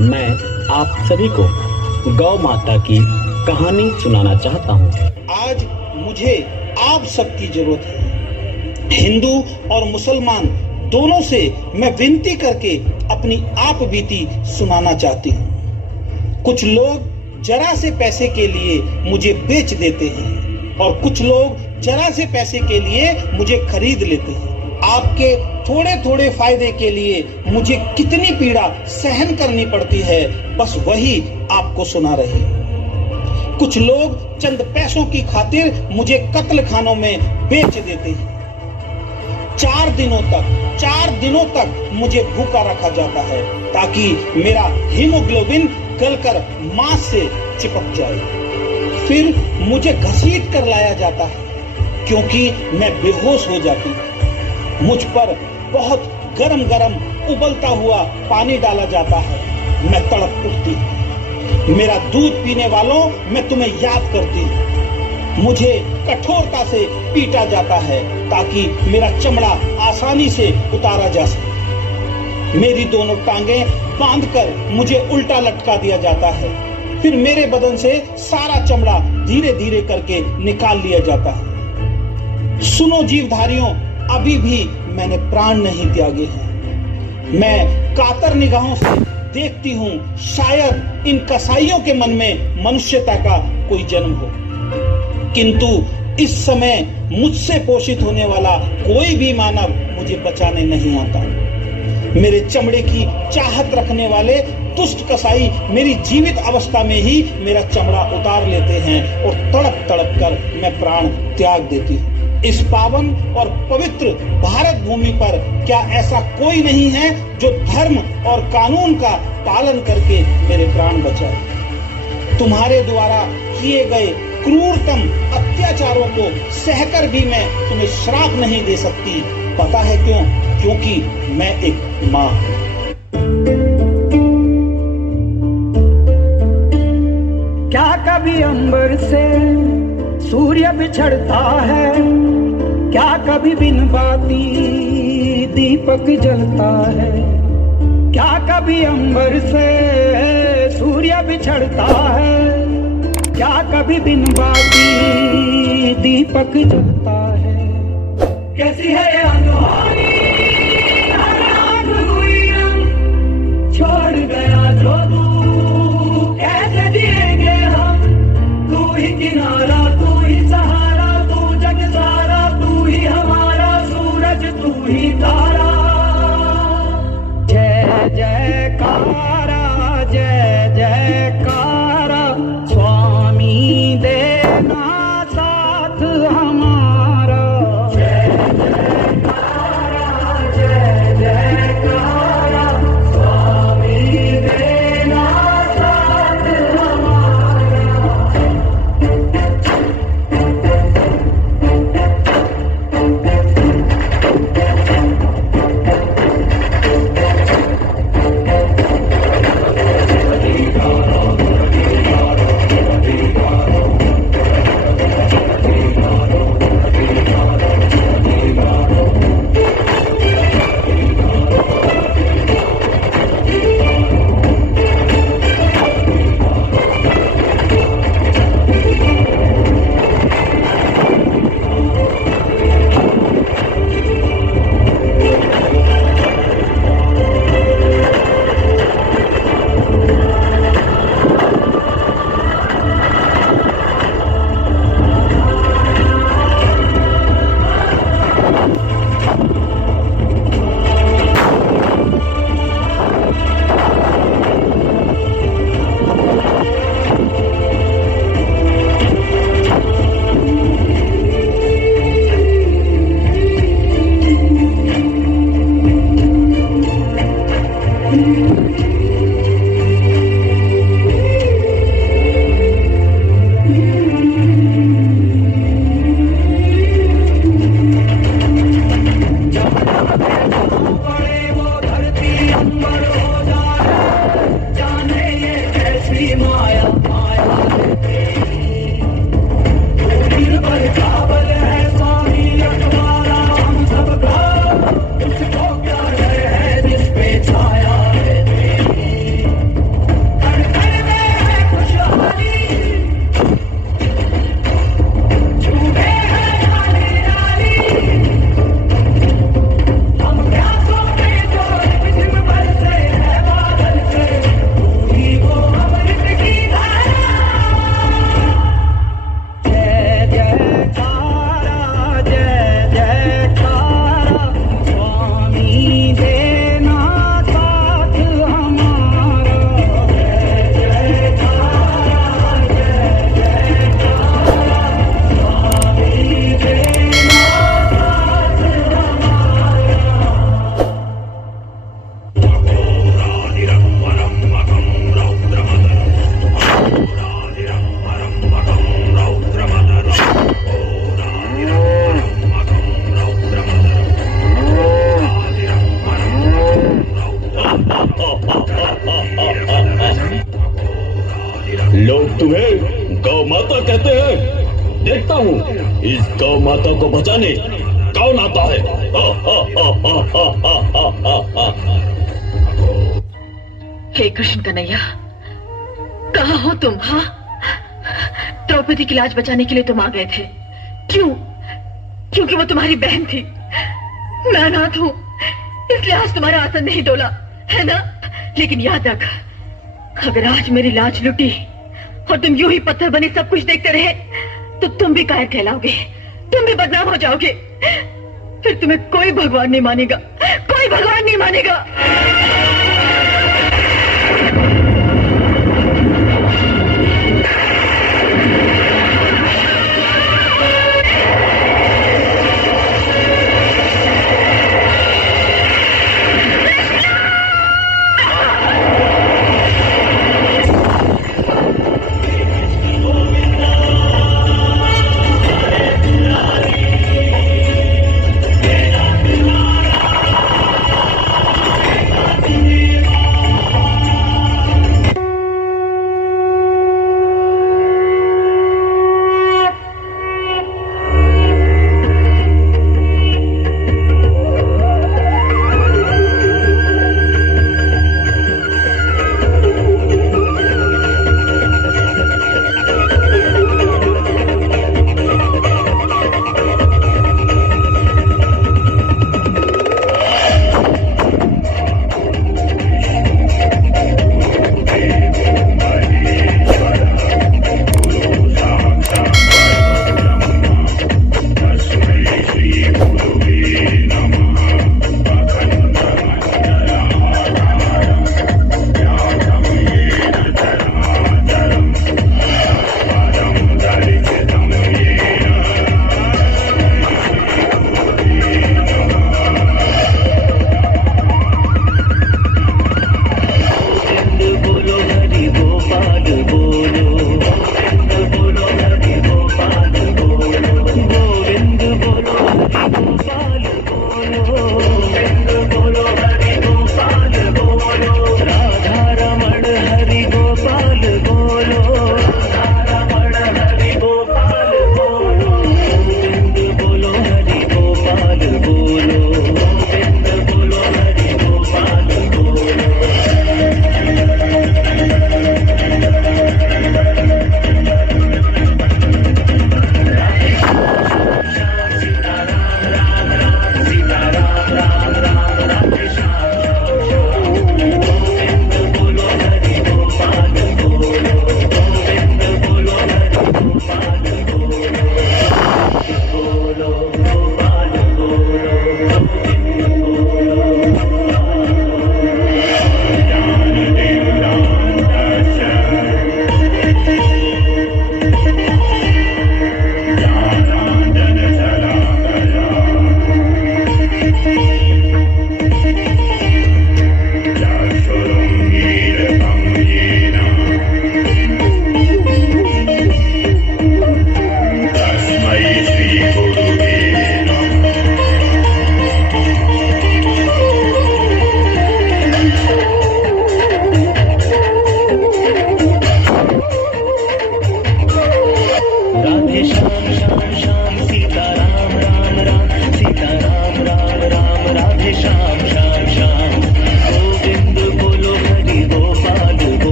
मैं आप सभी को गौ माता की कहानी सुनाना चाहता हूँ। आज मुझे आप सबकी जरूरत है। हिंदू और मुसलमान दोनों से मैं विनती करके अपनी आप बीती सुनाना चाहती हूँ। कुछ लोग जरा से पैसे के लिए मुझे बेच देते हैं और कुछ लोग जरा से पैसे के लिए मुझे खरीद लेते हैं। आपके थोड़े थोड़े फायदे के लिए मुझे कितनी पीड़ा सहन करनी पड़ती है, बस वही आपको सुना रहे हैं। कुछ लोग चंद पैसों की खातिर मुझे कत्ल खानों में बेच देते हैं। 4 दिनों तक मुझे भूखा रखा जाता है ताकि मेरा हीमोग्लोबिन गलकर मांस से चिपक जाए। फिर मुझे घसीट कर लाया जाता है क्योंकि मैं बेहोश हो जाती हूँ। मुझ पर बहुत गरम गरम उबलता हुआ पानी डाला जाता है। मैं तड़प उठती हूँ। मेरा दूध पीने वालों, मैं तुम्हें याद करती हूँ। मुझे कठोरता से पीटा जाता है ताकि मेरा चमड़ा आसानी से उतारा जा सके। मेरी दोनों टांगें बांधकर मुझे उल्टा लटका दिया जाता है। फिर मेरे बदन से सारा चमड़ा धीरे धीरे करके निकाल लिया जाता है। सुनो जीवधारियों, अभी भी मैंने प्राण नहीं त्यागे हैं। मैं कातर निगाहों से देखती हूँ, शायद इन कसाईयों के मन में मनुष्यता का कोई जन्म हो। किंतु इस समय मुझसे पोषित होने वाला कोई भी मानव मुझे बचाने नहीं आता। मेरे चमड़े की चाहत रखने वाले दुष्ट कसाई मेरी जीवित अवस्था में ही मेरा चमड़ा उतार लेते हैं और तड़प तड़प कर मैं प्राण त्याग देती हूँ। इस पावन और पवित्र भारत भूमि पर क्या ऐसा कोई नहीं है जो धर्म और कानून का पालन करके मेरे प्राण बचाए? तुम्हारे द्वारा किए गए क्रूरतम अत्याचारों को सहकर भी मैं तुम्हें श्राप नहीं दे सकती। पता है क्यों? क्योंकि मैं एक माँ हूँ। क्या कभी अंबर से सूर्य बिछड़ता है? क्या कभी बिन बाती दीपक जलता है? क्या कभी अंबर से सूर्य बिछड़ता है? क्या कभी बिन बाती दीपक जलता है? कैसी है ये अनहोनी, हर आंख हुई रंग, छोड़ गया जो तू, कैसे जिएंगे हम? तू ही किनारा, तू ही सहारा, तू जग सारा, तू ही हमारा सूरज, तू ही तारा। जय जयकारा, जय जयकारा, स्वामी देना साथ हमारा। जय जयकारा, जय जयकारा, स्वामी देना साथ हमारा। लोग तुम्हें गौ माता कहते हैं। देखता हूँ इस गौ माता को बचाने कौन आता है। हे कृष्ण कन्हैया, कहाँ हो तुम? हाँ, द्रौपदी की लाज बचाने के लिए तुम आ गए थे। क्यों? क्योंकि वो तुम्हारी बहन थी। मैं अनाथ हूँ, इसलिए आज तुम्हारा आसन नहीं डोला, है ना? लेकिन याद रख, अगर आज मेरी लाज लुटी और तुम यूं ही पत्थर बने सब कुछ देखते रहे तो तुम भी कायर कहलाओगे, तुम भी बदनाम हो जाओगे। फिर तुम्हें कोई भगवान नहीं मानेगा, कोई भगवान नहीं मानेगा।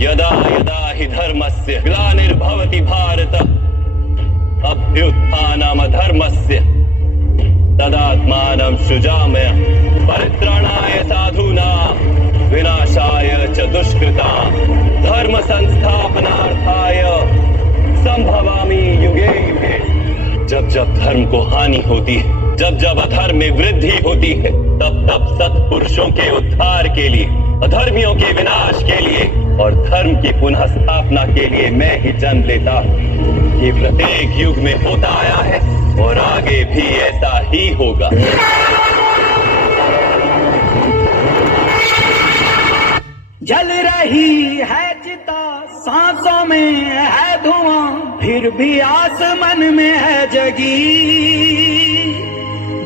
यदा यदा हि धर्मस्य ग्लानिर्भवति भारत अभ्युत्थानमधर्मस्य तदात्मानं सृजामि परित्राणाय साधूनां विनाशाय च दुष्कृतां धर्म संस्थापनार्थाय संभवामि युगे युगे। जब जब धर्म को हानि होती है, जब जब अधर्म में वृद्धि होती है, तब तब सत्पुरुषों के उद्धार के लिए, अधर्मियों के विनाश के लिए और धर्म की पुनः स्थापना के लिए मैं ही जन्म लेता हूं। ये प्रत्येक युग में होता आया है और आगे भी ऐसा ही होगा। जल रही है चिता, सांसों में है धुआं, फिर भी आसमान में है जगी।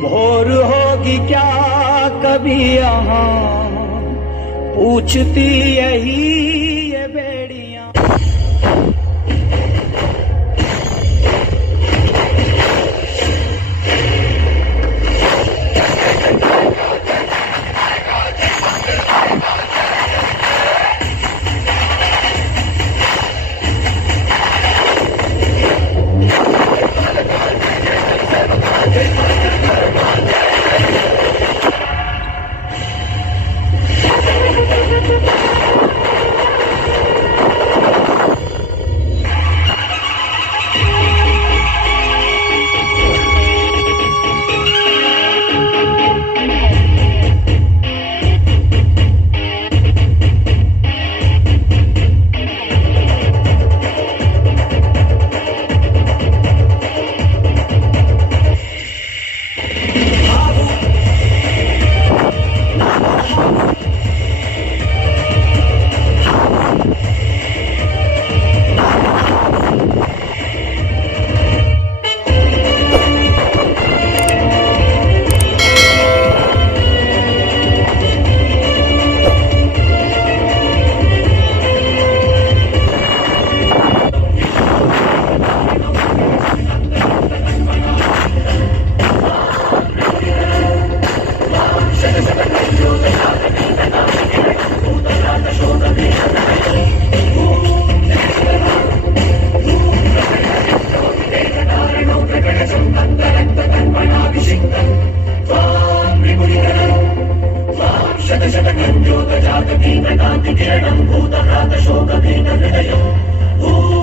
भोर होगी क्या कभी यहाँ, पूछती यही ये बेड़ियां। Ooh,